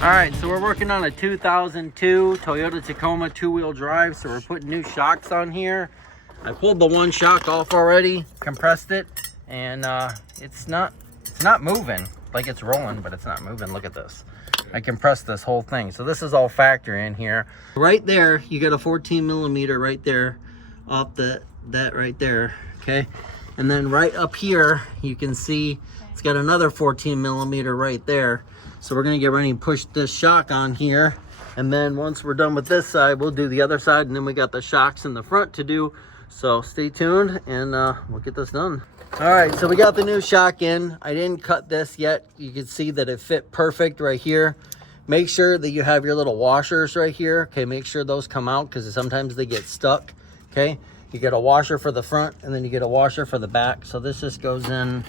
All right, so we're working on a 2002 Toyota Tacoma two-wheel drive. So we're putting new shocks on here. I pulled the one shock off already, compressed it, and it's not moving. Like it's rolling, but it's not moving. Look at this. I compressed this whole thing. So this is all factory in here. Right there, you got a 14 millimeter right there off that right there, okay? And then right up here, you can see it's got another 14 millimeter right there. So we're gonna get ready and push this shock on here. And then once we're done with this side, we'll do the other side. And then we got the shocks in the front to do. So stay tuned and we'll get this done. All right, so we got the new shock in. I didn't cut this yet. You can see that it fit perfect right here. Make sure that you have your little washers right here. Okay, make sure those come out because sometimes they get stuck. Okay, you get a washer for the front and then you get a washer for the back. So this just goes in.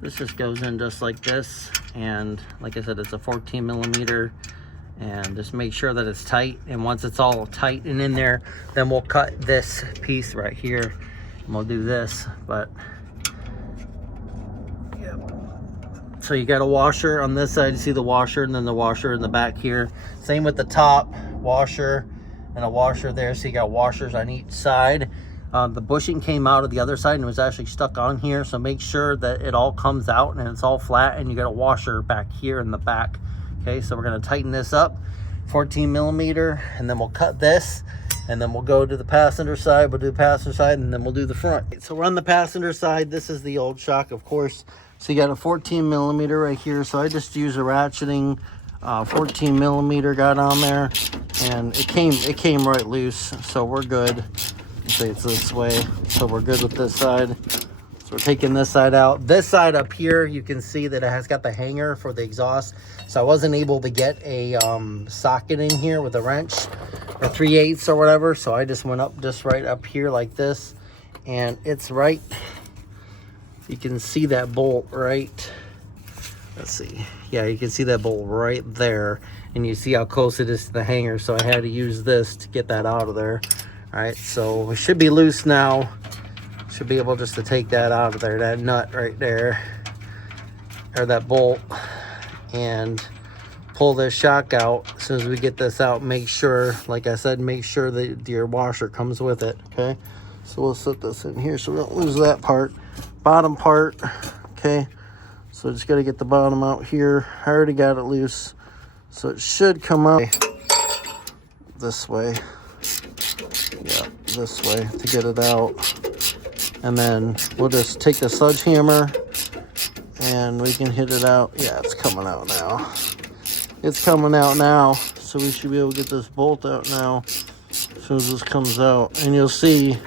This just goes in just like this. And like I said, it's a 14 millimeter. And just make sure that it's tight. And once it's all tight and in there, then we'll cut this piece right here. And we'll do this. But yeah. So you got a washer on this side. You see the washer and then the washer in the back here. Same with the top, washer and a washer there. So you got washers on each side. The bushing came out of the other side and was actually stuck on here. So make sure that it all comes out and it's all flat. And you got a washer back here in the back. Okay, so we're going to tighten this up, 14 millimeter, and then we'll cut this, and then we'll go to the passenger side. We'll do the passenger side, and then we'll do the front. So we're on the passenger side. This is the old shock, of course. So you got a 14 millimeter right here. So I just use a ratcheting 14 millimeter got on there, and it came right loose. So we're good. Let's say it's this way. So we're good with this side. So we're taking this side out. This side up here, you can see that it has got the hanger for the exhaust. So I wasn't able to get a socket in here with a wrench or 3/8 or whatever. So I just went up just right up here like this. And it's right, you can see that bolt right. Let's see. Yeah, you can see that bolt right there. And you see how close it is to the hanger. So I had to use this to get that out of there. All right, so it should be loose now. Should be able just to take that out of there, that nut right there, or that bolt, and pull this shock out. As soon as we get this out, make sure, like I said, make sure that your washer comes with it, okay? So we'll set this in here so we don't lose that part. Bottom part, okay? So just gotta get the bottom out here. I already got it loose, so it should come out this way. Yeah, this way to get it out. And then we'll just take the sledgehammer and we can hit it out. Yeah, it's coming out now. It's coming out now. So we should be able to get this bolt out now as soon as this comes out. And you'll see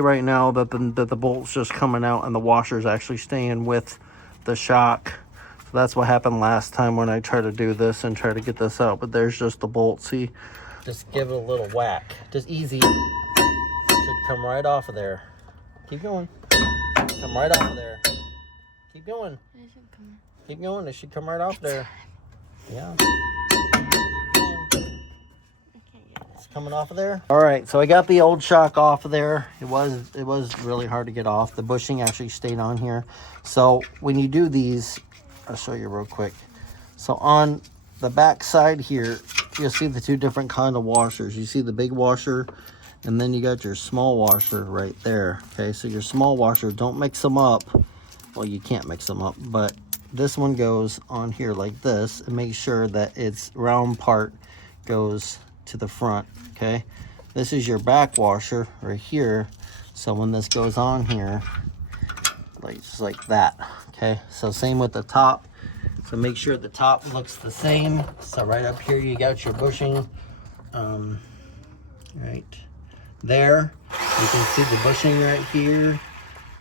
right now that the bolt's just coming out and the washer's actually staying with the shock. So that's what happened last time when I tried to do this and try to get this out. But there's just the bolt, see? Just give it a little whack. Just easy. Should come right off of there. Keep going. Come right off of there. Keep going. Keep going. It should come right off there. Yeah. It's coming off of there. All right. So I got the old shock off of there. It was really hard to get off. The bushing actually stayed on here. So when you do these, I'll show you real quick. So on the back side here, you'll see the two different kind of washers. You see the big washer, and then you got your small washer right there. Okay, so your small washer, don't mix them up. Well, you can't mix them up, but this one goes on here like this, and make sure that its round part goes to the front. Okay, this is your back washer right here. So when this goes on here, like just like that. Okay, so same with the top. So make sure the top looks the same. So right up here, you got your bushing right there. You can see the bushing right here.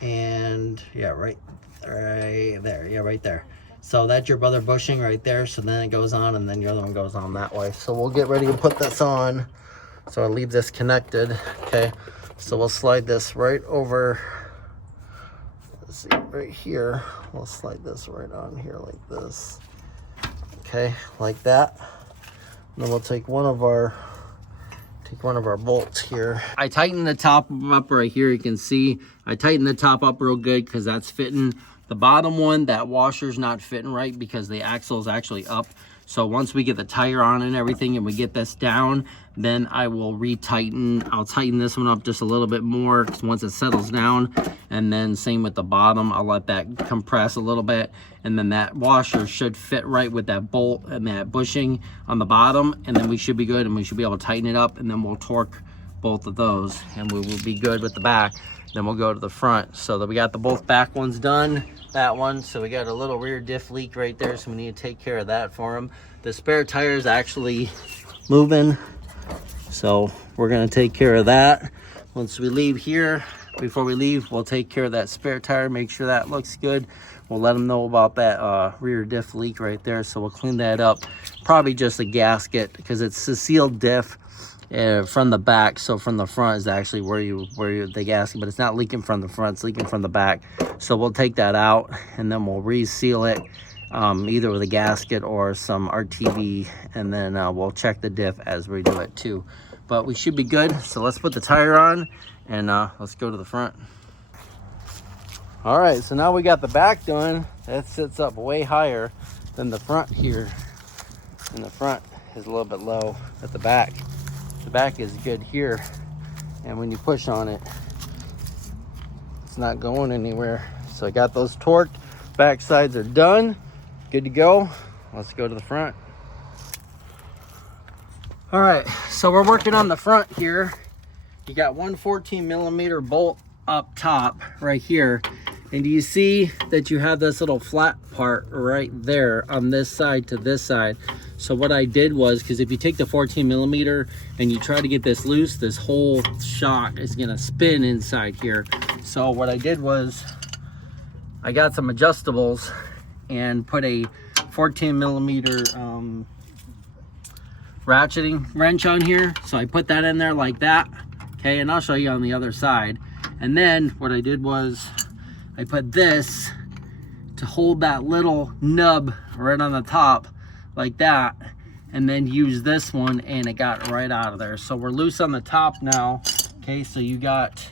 And yeah, right there. Yeah, right there. So that's your other bushing right there. So then it goes on and then your other one goes on that way. So we'll get ready to put this on. So I'll leave this connected. Okay, so we'll slide this right over. Let's see, right here, we'll slide this right on here like this. Okay, like that. And then we'll take one of our bolts here. I tightened the top up right here. You can see I tightened the top up real good because that's fitting The bottom one, that washer's not fitting right because the axle is actually up. So once we get the tire on and everything and we get this down, then I will retighten. I'll tighten this one up just a little bit more once it settles down. And then same with the bottom, I'll let that compress a little bit. And then that washer should fit right with that bolt and that bushing on the bottom. And then we should be good and we should be able to tighten it up, and then we'll torque both of those and we will be good with the back. Then we'll go to the front. So that we got the both back ones done, that one. So we got a little rear diff leak right there, so we need to take care of that for him. The spare tire is actually moving, so we're gonna take care of that. Once we leave here, before we leave, we'll take care of that spare tire, make sure that looks good. We'll let them know about that rear diff leak right there, so we'll clean that up. Probably just a gasket, because it's a sealed diff from the back. So from the front is actually where the gasket, but it's not leaking from the front, it's leaking from the back. So we'll take that out and then we'll reseal it, either with a gasket or some RTV, and then we'll check the diff as we do it too. But we should be good. So let's put the tire on and let's go to the front. All right, so now we got the back done. That sits up way higher than the front here, and the front is a little bit low at the back. The back is good here, and when you push on it, it's not going anywhere. So I got those torqued, back sides are done, good to go. Let's go to the front. All right, so we're working on the front here. You got one 14mm bolt up top right here, and do you see that you have this little flat part right there on this side to this side? So what I did was, because if you take the 14mm and you try to get this loose, this whole shock is gonna spin inside here. So what I did was I got some adjustables and put a 14mm ratcheting wrench on here. So I put that in there like that, okay, and I'll show you on the other side. And then what I did was I put this to hold that little nub right on the top like that, and then use this one, and it got right out of there. So we're loose on the top now, okay? So you got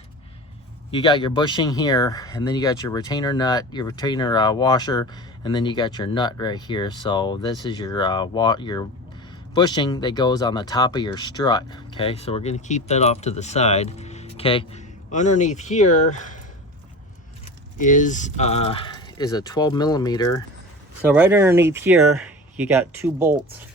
your bushing here, and then you got your retainer nut, your retainer washer, and then you got your nut right here. So this is your bushing that goes on the top of your strut, okay? So we're gonna keep that off to the side, okay? Underneath here is a 12mm. So right underneath here, you got two bolts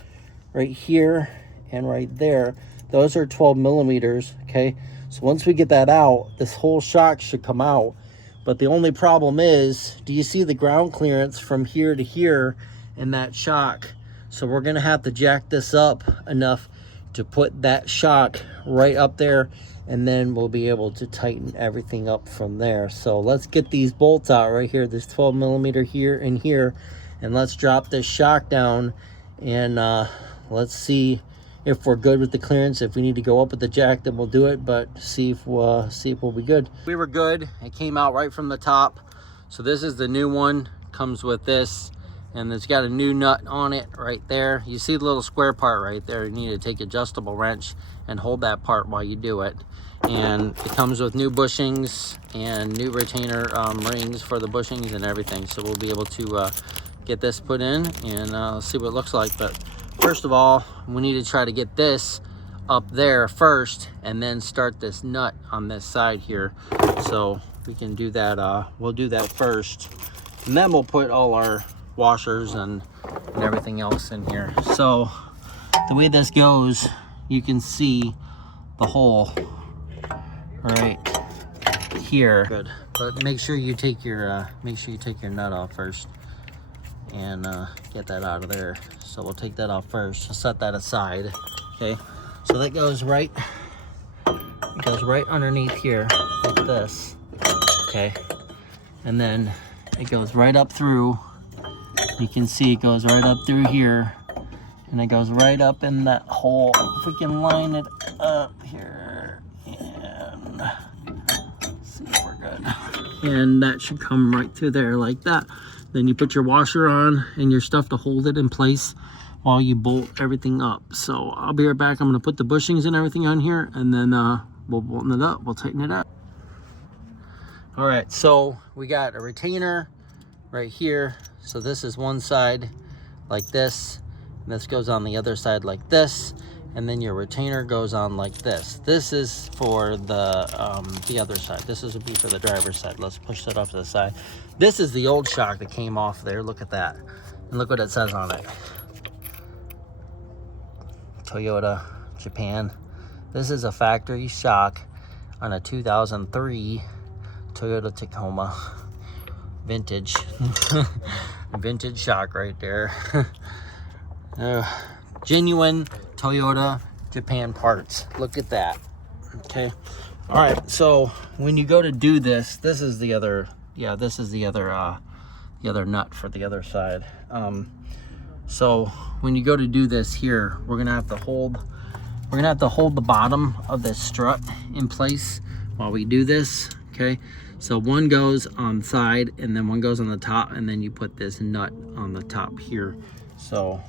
right here and right there. Those are 12mm, okay? So once we get that out, this whole shock should come out. But the only problem is, do you see the ground clearance from here to here in that shock? So we're gonna have to jack this up enough to put that shock right up there, and then we'll be able to tighten everything up from there. So let's get these bolts out right here, this 12mm here and here, and let's drop this shock down, and let's see if we're good with the clearance. If we need to go up with the jack, then we'll do it, but see if we'll be good. We were good. It came out right from the top. So this is the new one, comes with this, and it's got a new nut on it right there. You see the little square part right there. You need to take adjustable wrench and hold that part while you do it. And it comes with new bushings and new retainer rings for the bushings and everything. So we'll be able to get this put in and see what it looks like. But first of all, we need to try to get this up there first, and then start this nut on this side here. So we can do that. We'll do that first, and then we'll put all our washers and everything else in here. So the way this goes, you can see the hole right here. Good, but make sure you take your nut off first and get that out of there. So we'll take that off first. I'll set that aside. Okay, so that goes right underneath here like this. Okay, and then it goes right up through. You can see it goes right up through here, and it goes right up in that hole. If we can line it up here, and see if we're good. And that should come right through there like that. Then you put your washer on and your stuff to hold it in place while you bolt everything up. So I'll be right back. I'm gonna put the bushings and everything on here, and then we'll bolten it up, we'll tighten it up. All right, so we got a retainer right here. So this is one side like this, and this goes on the other side like this, and then your retainer goes on like this. This is for the other side. This would be for the driver's side. Let's push that off to the side. This is the old shock that came off there. Look at that. And look what it says on it. Toyota, Japan. This is a factory shock on a 2003 Toyota Tacoma. Vintage. Vintage shock right there. Genuine Toyota Japan parts. Look at that. Okay. All right. So when you go to do this, this is the other. Yeah, this is the other nut for the other side. So when you go to do this here, we're gonna have to hold. We're gonna have to hold the bottom of this strut in place while we do this. Okay. So one goes on side, and then one goes on the top, and then you put this nut on the top here. So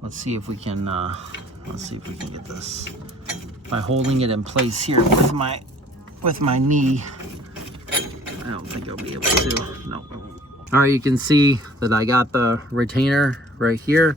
let's see if we can get this by holding it in place here with my knee. I don't think I'll be able to. No. All right, you can see that I got the retainer right here.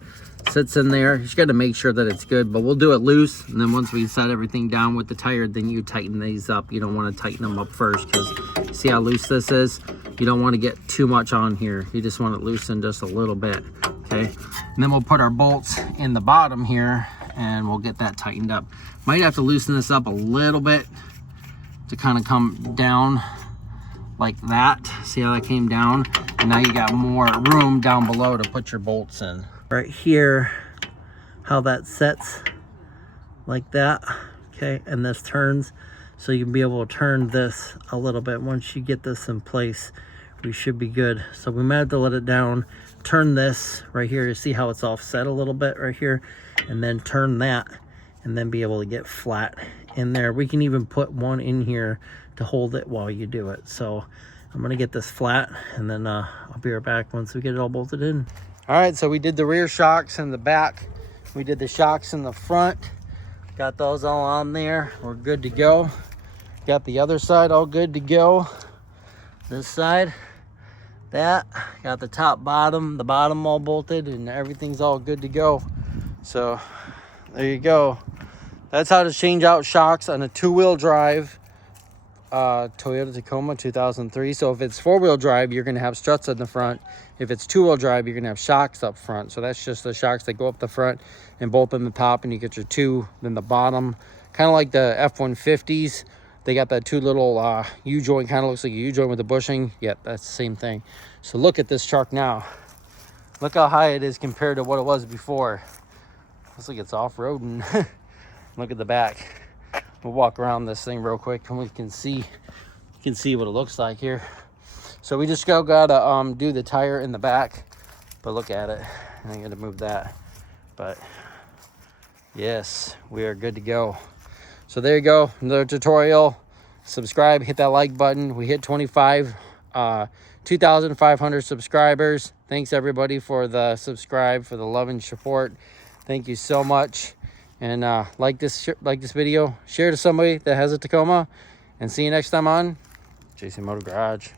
Sits in there. You just got to make sure that it's good, but we'll do it loose, and then once we set everything down with the tire, then you tighten these up. You don't want to tighten them up first, because see how loose this is? You don't want to get too much on here. You just want it loosened just a little bit. Okay, and then we'll put our bolts in the bottom here, and we'll get that tightened up. Might have to loosen this up a little bit to kind of come down like that. See how that came down? And now you got more room down below to put your bolts in. Right here, how that sets like that. Okay, and this turns, so you can be able to turn this a little bit. Once you get this in place, we should be good. So we might have to let it down, turn this right here. You see how it's offset a little bit right here, and then turn that, and then be able to get flat in there. We can even put one in here to hold it while you do it. So I'm gonna get this flat, and then I'll be right back once we get it all bolted in. All right, so we did the rear shocks in the back. We did the shocks in the front. Got those all on there. We're good to go. Got the other side all good to go. This side, that. Got the top, bottom, the bottom all bolted, and everything's all good to go. So there you go. That's how to change out shocks on a two-wheel drive Toyota Tacoma 2003. So if it's four-wheel drive, you're going to have struts in the front. If it's two-wheel drive, you're going to have shocks up front. So that's just the shocks that go up the front and bolt in the top, and you get your two, then the bottom. Kind of like the F-150s. They got that two little U-joint, kind of looks like a U-joint with the bushing. Yep, that's the same thing. So look at this truck now. Look how high it is compared to what it was before. Looks like it's off-roading. Look at the back. We'll walk around this thing real quick, and we can see what it looks like here. So we just gotta do the tire in the back, but look at it. I gotta move that, but yes, we are good to go. So there you go, another tutorial. Subscribe, hit that like button. We hit 2,500 subscribers. Thanks everybody for the subscribe, for the love and support. Thank you so much. And like this video, share to somebody that has a Tacoma, and see you next time on JCMOBILEGARAGE.